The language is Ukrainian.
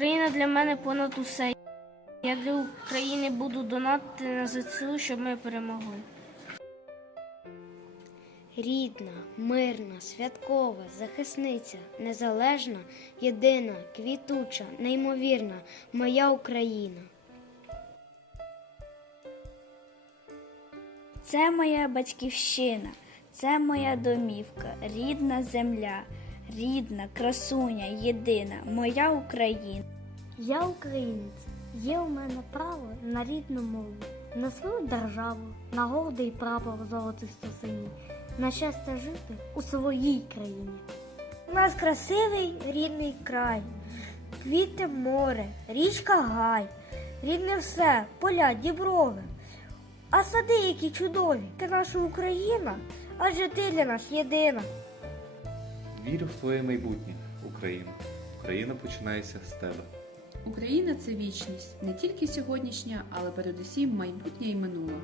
Україна для мене понад усе. Я для України буду донатити на ЗСУ, щоб ми перемогли. Рідна, мирна, святкова, захисниця, незалежна, єдина, квітуча, неймовірна, моя Україна. Це моя батьківщина, це моя домівка, рідна земля, рідна, красуня, єдина, моя Україна. Я українець. Є у мене право на рідну мову, на свою державу, на гордий прапор золотисто синій, на щастя жити у своїй країні. У нас красивий рідний край, квіти море, річка гай, рідне все, поля, діброви. А сади, які чудові, ти наша Україна, адже ти для нас єдина. Вірю в твоє майбутнє, Україна. Україна починається з тебе. Україна це вічність, не тільки сьогоднішня, але передусім майбутнє і минуле.